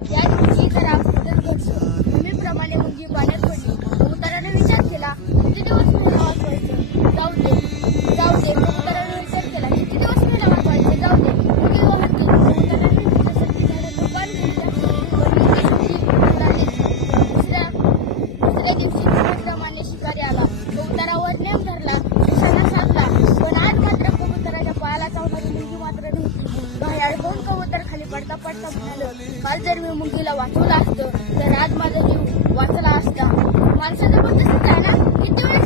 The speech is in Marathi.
या दिवशी जरा भूतच घडलं. नेहमीप्रमाणे मुंगी पाण्यात पडली. कबुतराने विचार केला, किती दिवस मेला वाचवायचं? जाऊ दे. कबुतराने विचार केला, किती दिवस मेला वाचवायचं? जाऊ दे. मुंगी ओरडली. कबुतराने तिच्यासाठी झाडाचं पान घेतलं. पण मुंगी सुटली उडाली. दुसऱ्या दिवशी नेहमीप्रमाणे शिकारी आला. कबुतरावर नेम धरला, निशाणा साधला. पण आज मात्र कबुतराच्या पायाला चावणारी मुंगी मात्र नव्हती. घायाळ होऊन कबूतर खाली पडता म्हणालं, काल जर मी मुंगीला वाचवलं असतं तर आज माझा जीव वाचला असता. माणसाचं पण तसंच आहे ना, किती वेळ